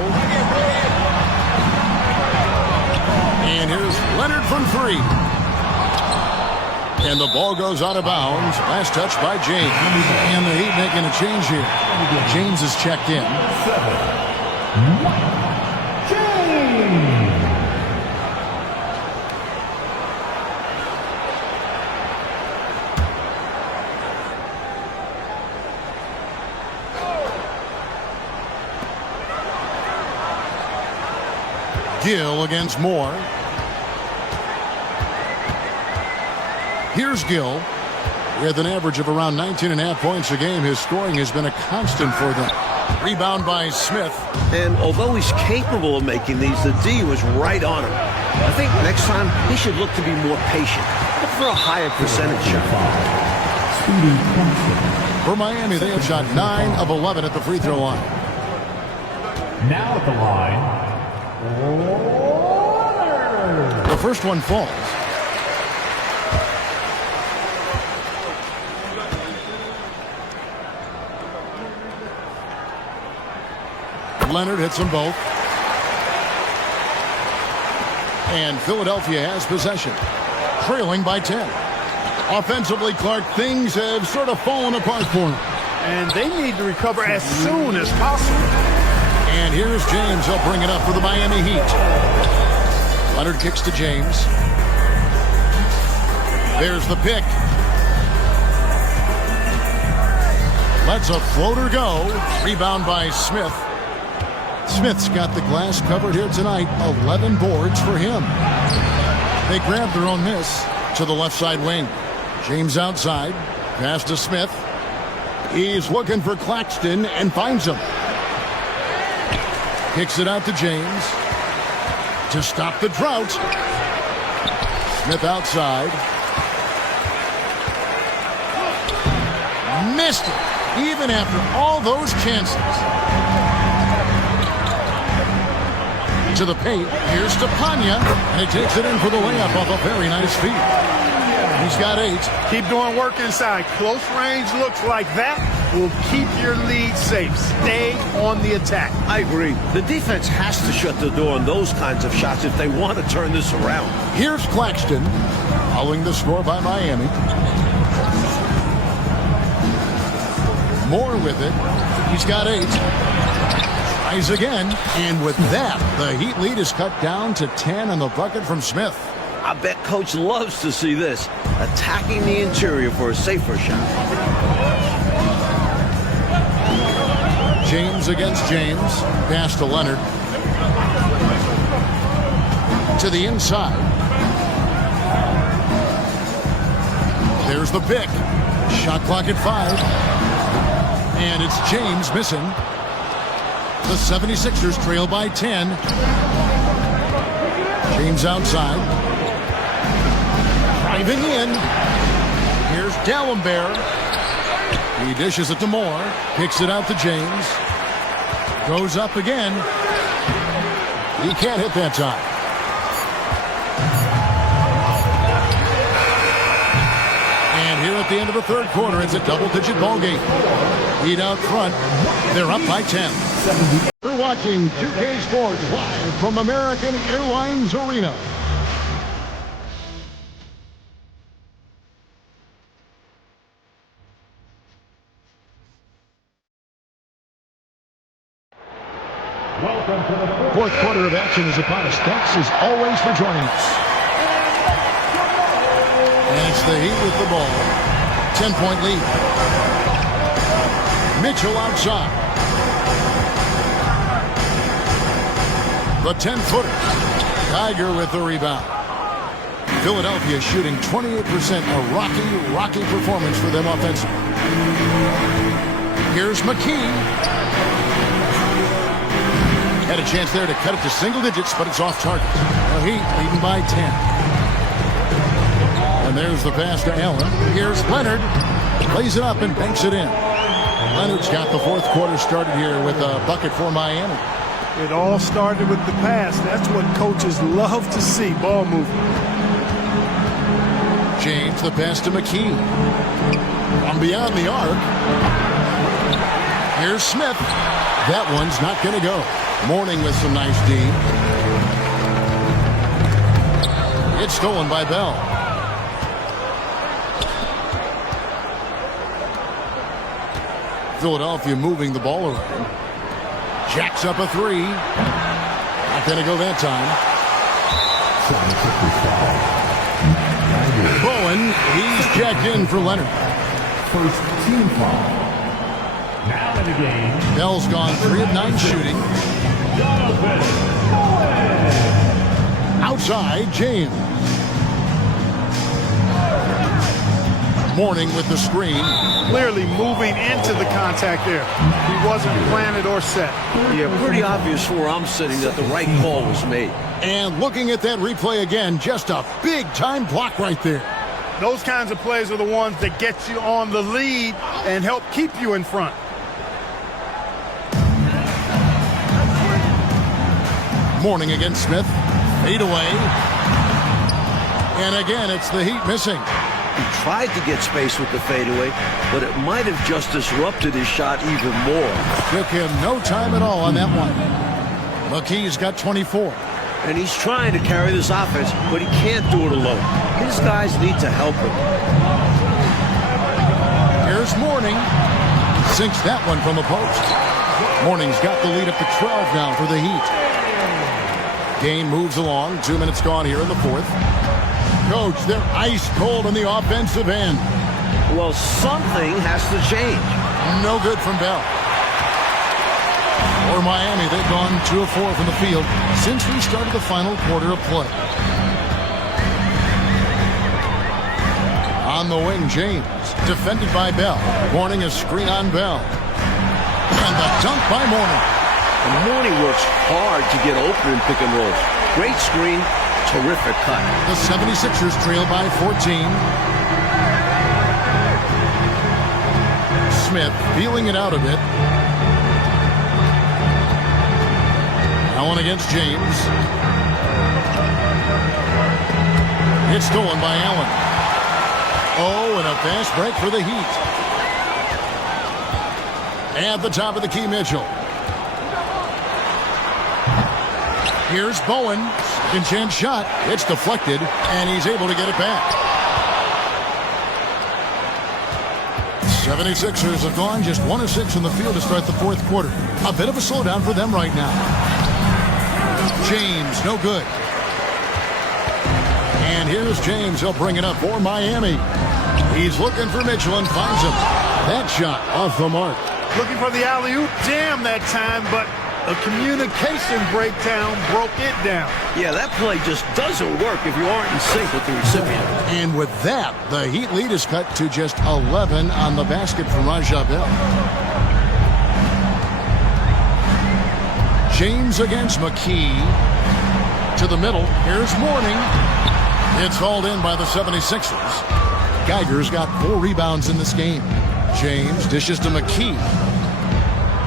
And here's Leonard from 3. And the ball goes out of bounds. Last touch by James. And the Heat making a change here. James is checked in. 7. Gill against Moore. Here's Gill. With an average of around 19.5 points a game, his scoring has been a constant for them. Rebound by Smith. And although he's capable of making these, the D was right on him. I think next time he should look to be more patient. Look for a higher percentage shot. For Miami, they have shot 9 of 11 at the free throw line. Now at the line. The first one falls. Leonard hits them both. And Philadelphia has possession, trailing by 10. Offensively, Clark, things have sort of fallen apart for him. And they need to recover as soon as possible. And here's James. He'll bring it up for the Miami Heat. Leonard kicks to James. There's the pick. Lets a floater go. Rebound by Smith. Smith's got the glass covered here tonight. 11 boards for him. They grab their own miss to the left side wing. James outside. Pass to Smith. He's looking for Claxton and finds him. Kicks it out to James to stop the drought. Smith outside. Missed it, even after all those chances. To the paint. Here's Stepanya, and he takes it in for the layup off a very nice feed. He's got 8. Keep doing work inside. Close range looks like that will keep your lead safe. Stay on the attack. I agree. The defense has to shut the door on those kinds of shots if they want to turn this around. Here's Claxton, following the score by Miami. Moore with it. He's got 8. Tries again. And with that, the Heat lead is cut down to 10 on the bucket from Smith. I bet Coach loves to see this. Attacking the interior for a safer shot. James against James. Pass to Leonard. To the inside. There's the pick. Shot clock at 5. And it's James missing. The 76ers trail by 10. James outside. Driving in. Here's Dallenberg. He dishes it to Moore. Kicks it out to James. Goes up again. He can't hit that time. And here at the end of the third quarter, it's a double-digit ball game. Lead out front. They're up by 10. We're watching 2K Sports live from American Airlines Arena. Welcome to the Fourth quarter of action is upon us. Thanks as always for joining us. And it's the Heat with the ball. 10-point lead. Mitchell outside. The 10-footer. Geiger with the rebound. Philadelphia shooting 28%. A rocky performance for them offensively. Here's McKee. Had a chance there to cut it to single digits, but it's off target. The Heat leading by 10. And there's the pass to Allen. Here's Leonard. Lays it up and banks it in. Leonard's got the fourth quarter started here with a bucket for Miami. It all started with the pass. That's what coaches love to see, ball movement. James, the pass to McKee. From beyond the arc. Here's Smith. That one's not going to go. Mourning with some nice D. It's stolen by Bell. Philadelphia moving the ball around. Jacks up a three. Not going to go that time. Bowen, he's checked in for Leonard. first team foul. Now in the game, Bell's gone 3 of 9 shooting. Outside, James. Mourning with the screen. Clearly moving into the contact there. He wasn't planted or set. Yeah, pretty obvious where I'm sitting that the right call was made. And looking at that replay again, just a big-time block right there. Those kinds of plays are the ones that get you on the lead and help keep you in front. Mourning against Smith. Fade away. And again, it's the Heat missing. He tried to get space with the fadeaway, but it might have just disrupted his shot even more. Took him no time at all on that one. McKee's got 24. And he's trying to carry this offense, but he can't do it alone. His guys need to help him. Here's Mourning. Sinks that one from the post. Mourning's got the lead up to 12 now for the Heat. Game moves along. 2 minutes gone here in the fourth. Coach, they're ice cold on the offensive end. Well, something has to change. No good from Bell. For Miami, they've gone 2 of 4 from the field since we started the final quarter of play. On the wing, James, defended by Bell. Mourning a screen on Bell. And the dunk by Mourning. And Mourning works hard to get open and pick and rolls. Great screen, terrific cut. The 76ers trail by 14. Smith feeling it out a bit. Allen against James. It's stolen by Allen. Oh, and a fast break for the Heat. At the top of the key, Mitchell. Here's Bowen. Second chance shot. It's deflected, and he's able to get it back. 76ers have gone just 1 of 6 from the field to start the fourth quarter. A bit of a slowdown for them right now. James, no good. And here's James. He'll bring it up for Miami. He's looking for Mitchell and finds him. That shot off the mark. Looking for the alley-oop jam that time, but a communication breakdown broke it down. Yeah, that play just doesn't work if you aren't in sync with the recipient. And with that, the Heat lead is cut to just 11 on the basket from Raja Bell. James against McKee. To the middle. Here's Mourning. It's hauled in by the 76ers. Geiger's got 4 rebounds in this game. James dishes to McKee.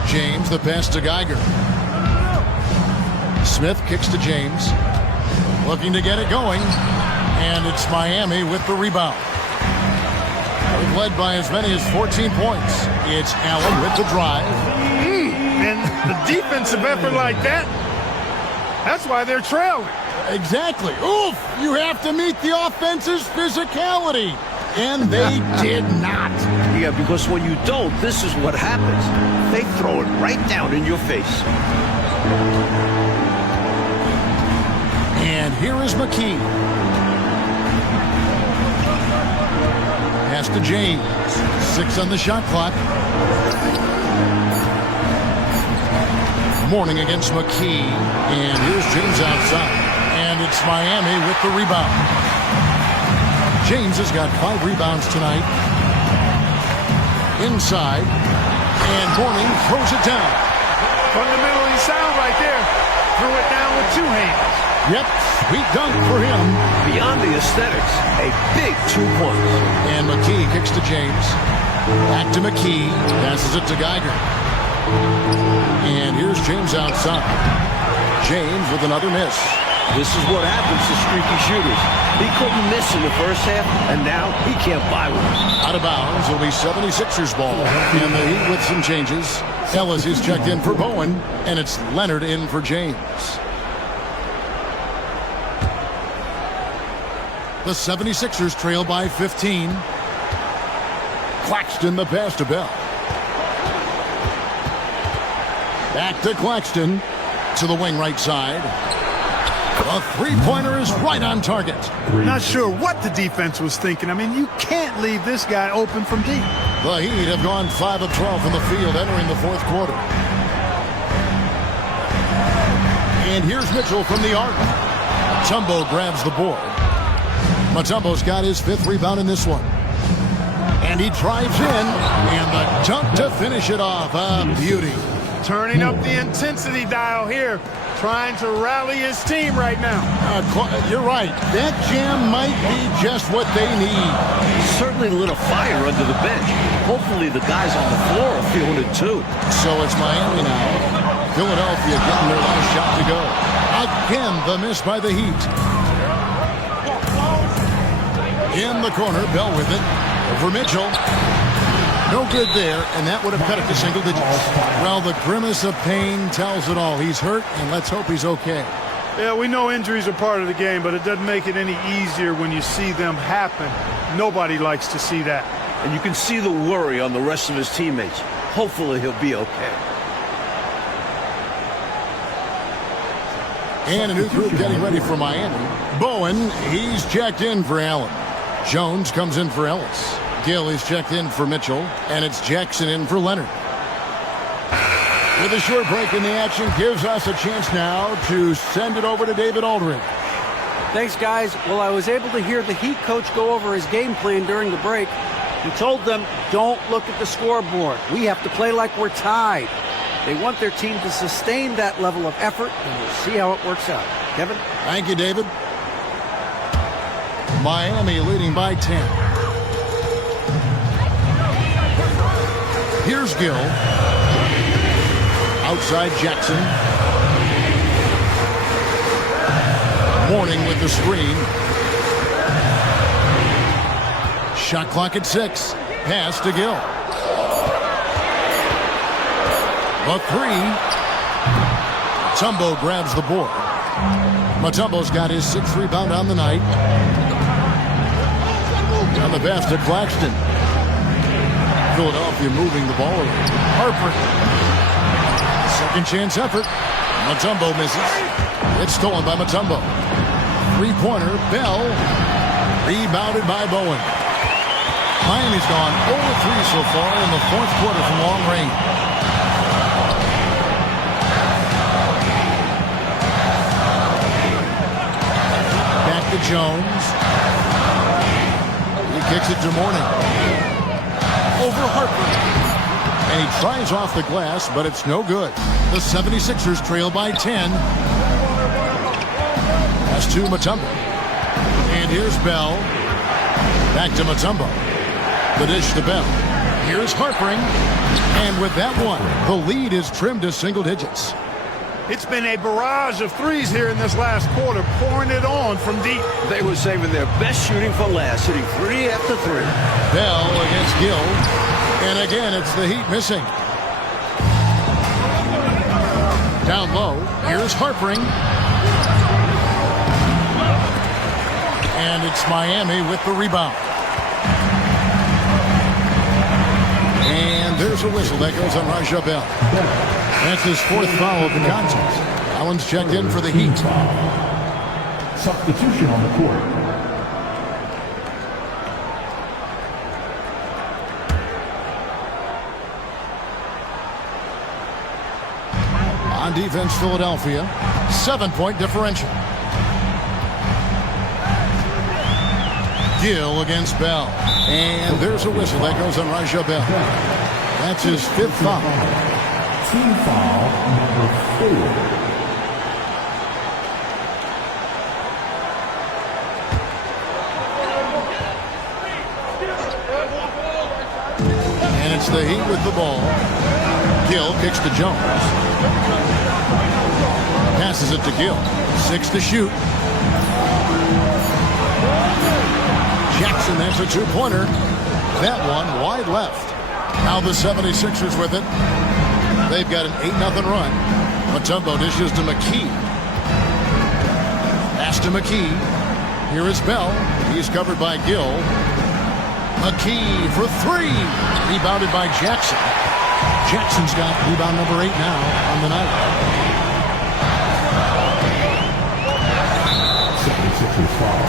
James, the pass to Geiger. Smith kicks to James. Looking to get it going. And it's Miami with the rebound. They've led by as many as 14 points. It's Allen with the drive. And the defensive effort like that, that's why they're trailing. Exactly. Oof! You have to meet the offense's physicality. And they did not. Yeah, because when you don't, this is what happens. They throw it right down in your face. And here is McKee. Pass to James. 6 on the shot clock. Mourning against McKee. And here's James outside. And it's Miami with the rebound. James has got 5 rebounds tonight. Inside. And Mourning throws it down. Fundamentally sound right there. Threw it down with 2 hands. Yep, sweet dunk for him. Beyond the aesthetics, a big 2 points. And McKee kicks to James. Back to McKee. Passes it to Geiger. And here's James outside. James with another miss. This is what happens to streaky shooters. He couldn't miss in the first half, and now he can't buy one. Out of bounds, it'll be 76ers ball. And the Heat with some changes. Ellis is checked in for Bowen, and it's Leonard in for James. The 76ers trail by 15. Claxton the pass to Bell. Back to Claxton. To the wing right side. A three-pointer is right on target. Not sure what the defense was thinking. I mean, you can't leave this guy open from deep. The Heat have gone 5 of 12 from the field entering the fourth quarter. And here's Mitchell from the arc. Mutombo grabs the board. Mutombo's got his 5th rebound in this one. And he drives in. And the dunk to finish it off. A beauty. Turning up the intensity dial here. Trying to rally his team right now. You're right. That jam might be just what they need. Certainly lit a fire under the bench. Hopefully the guys on the floor are feeling it too. So it's Miami now. Philadelphia getting their last shot to go. Again, the miss by the Heat. In the corner, Bell with it. Over Mitchell. No good there, and that would have cut it to single digits. Well, the grimace of pain tells it all. He's hurt, and let's hope he's okay. Yeah, we know injuries are part of the game, but it doesn't make it any easier when you see them happen. Nobody likes to see that. And you can see the worry on the rest of his teammates. Hopefully he'll be okay. And a new group getting ready for Miami. Bowen, he's checked in for Allen. Jones comes in for Ellis. Gill is checked in for Mitchell, and it's Jackson in for Leonard. With a short break in the action, gives us a chance now to send it over to David Aldridge. Thanks, guys. Well, I was able to hear the Heat coach go over his game plan during the break. He told them, don't look at the scoreboard. We have to play like we're tied. They want their team to sustain that level of effort, and we'll see how it works out. Kevin? Thank you, David. Miami leading by 10. Here's Gill. Outside Jackson. Mourning with the screen. Shot clock at 6. Pass to Gill. A 3. Mutombo grabs the board. Mutombo's got his 6th rebound on the night. On the pass to Claxton. Philadelphia moving the ball around. Harper. Second chance effort. Mutombo misses. It's stolen by Mutombo. Three-pointer. Bell. Rebounded by Bowen. Miami's gone 0-3 so far in the fourth quarter from long range. Back to Jones. He kicks it to Mourning. Over Harper. And he tries off the glass, but it's no good. The 76ers trail by 10. Pass to Mutombo. And here's Bell. Back to Mutombo. The dish to Bell. Here's Harpering. And with that one, the lead is trimmed to single digits. It's been a barrage of threes here in this last quarter, pouring it on from deep. They were saving their best shooting for last, hitting 3 after 3. Bell against Gill. And again, it's the Heat missing. Down low, here's Harpering. And it's Miami with the rebound. And there's a whistle that goes on Raja Bell. That's his 4th foul of the contest. Allen's checked in for the Heat. Substitution on the court. On defense, Philadelphia. 7-point differential. Gill against Bell. And there's a whistle that goes on Raja Bell. That's his 5th foul. Team foul number 4. And it's the Heat with the ball. Gill kicks to Jones. Passes it to Gill. 6 to shoot. Jackson, that's a 2-pointer. That one wide left. Now the 76ers with it. They've got an 8-0 run. Mutombo dishes to McKee. Pass to McKee. Here is Bell. He's covered by Gill. McKee for 3. Rebounded by Jackson. Jackson's got rebound number 8 now on the night. 76ers foul.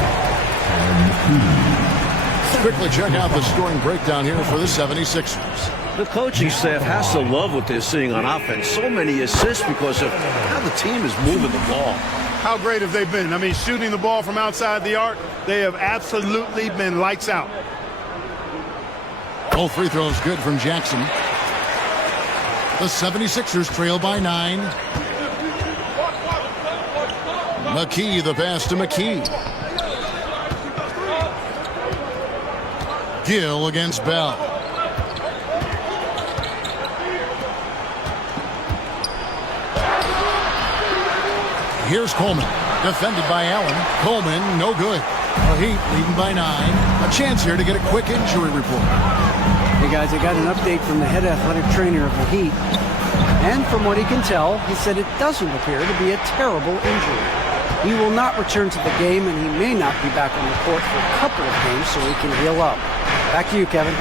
And McKee. Quickly check out the scoring breakdown here for the 76ers. The coaching staff has to love what they're seeing on offense. So many assists because of how the team is moving the ball. How great have they been? I mean, shooting the ball from outside the arc, they have absolutely been lights out. Both free throws good from Jackson. The 76ers trail by 9. McKee, the pass to McKee. Gill against Bell. Here's Coleman, defended by Allen. Coleman, no good. The Heat leading by 9. A chance here to get a quick injury report. Hey guys, I got an update from the head athletic trainer of the Heat. And from what he can tell, he said it doesn't appear to be a terrible injury. He will not return to the game, and he may not be back on the court for a couple of games so he can heal up. Back to you, Kevin.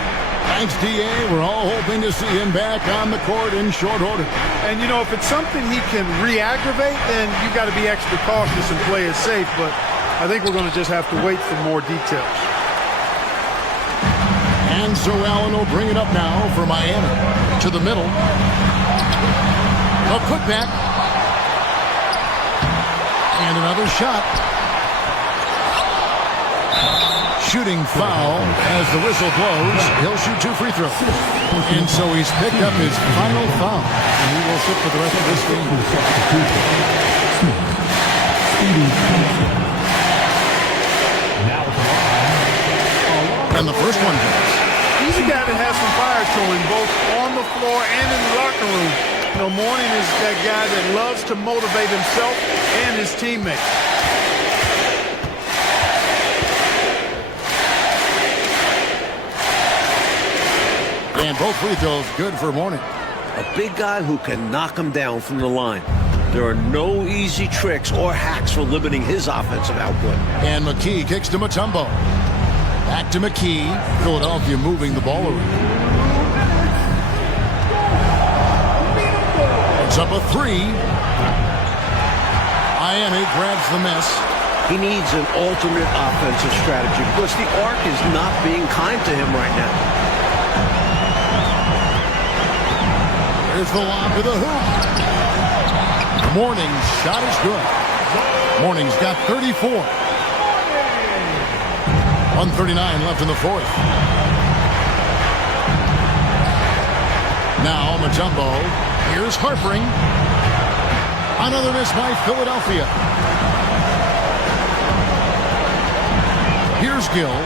Thanks, D.A. We're all hoping to see him back on the court in short order. And, you know, if it's something he can re-aggravate, then you got to be extra cautious and play it safe. But I think we're going to just have to wait for more details. And so Allen will bring it up now for Miami. To the middle. A putback. And another shot. Shooting foul as the whistle blows. He'll shoot 2 free throws. And so he's picked up his final foul. And he will sit for the rest of this game. And the first one goes. He's a guy that has some fire to him, both on the floor and in the locker room. You know, Mourning is that guy that loves to motivate himself and his teammates. And both free throws good for Mourning. A big guy who can knock him down from the line. There are no easy tricks or hacks for limiting his offensive output. And McKee kicks to Mutombo. Back to McKee. Philadelphia moving the ball around. It's up a 3. Miami grabs the miss. He needs an alternate offensive strategy because the arc is not being kind to him right now. Here's the lob to the hoop. Mourning's shot is good. Mourning's got 34. 1:39 left in the 4th. Now Mutombo. Here's Harpering. Another miss by Philadelphia. Here's Gill.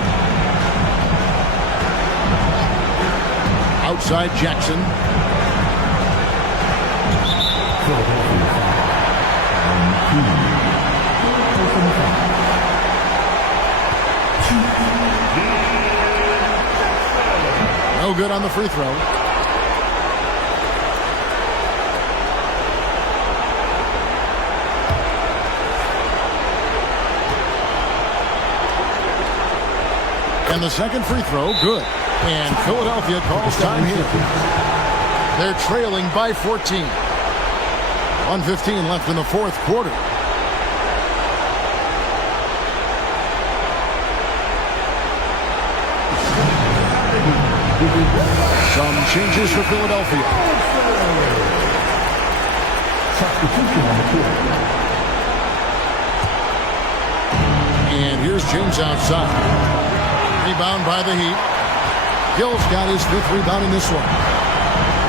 Outside Jackson. No good on the free throw. And the second free throw, good. And Philadelphia calls time here. They're trailing by 14. 1:15 left in the fourth quarter. Some changes for Philadelphia. Substitution on the court. And here's James outside. Rebound by the Heat. Gill's got his fifth rebound in this one.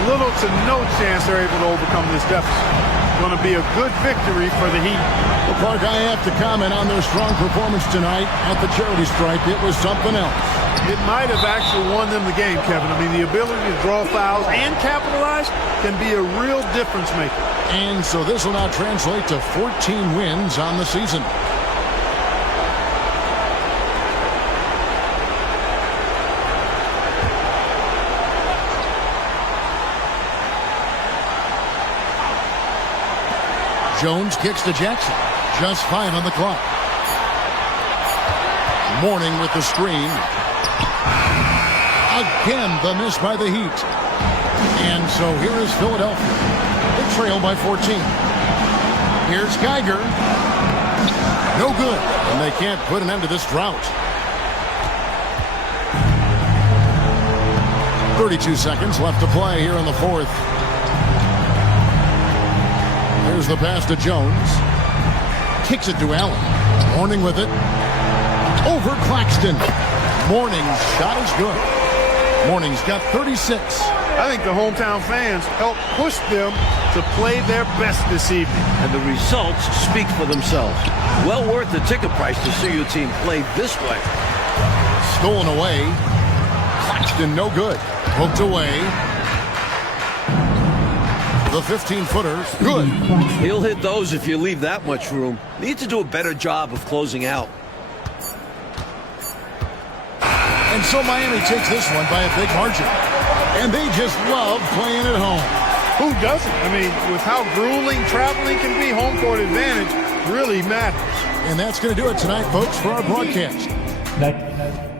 Little to no chance they're able to overcome this deficit. Going to be a good victory for the Heat. Well, Park, I have to comment on their strong performance tonight at the charity stripe. It was something else. It might have actually won them the game, Kevin. I mean, the ability to draw fouls and capitalize can be a real difference maker. And so this will now translate to 14 wins on the season. Jones kicks to Jackson. Just 5 on the clock. Mourning with the screen. Again, the miss by the Heat. And so here is Philadelphia. They trail by 14. Here's Geiger. No good. And they can't put an end to this drought. 32 seconds left to play here in the fourth. Here's the pass to Jones. Kicks it to Allen. Mourning with it. Over Claxton. Mourning's shot is good. Mourning's got 36. I think the hometown fans helped push them to play their best this evening. And the results speak for themselves. Well worth the ticket price to see your team play this way. Stolen away. Claxton no good. Hooked away. The 15-footer, good. He'll hit those if you leave that much room. Need to do a better job of closing out. And so Miami takes this one by a big margin. And they just love playing at home. Who doesn't? I mean, with how grueling traveling can be, home court advantage really matters. And that's going to do it tonight, folks, for our broadcast. Next.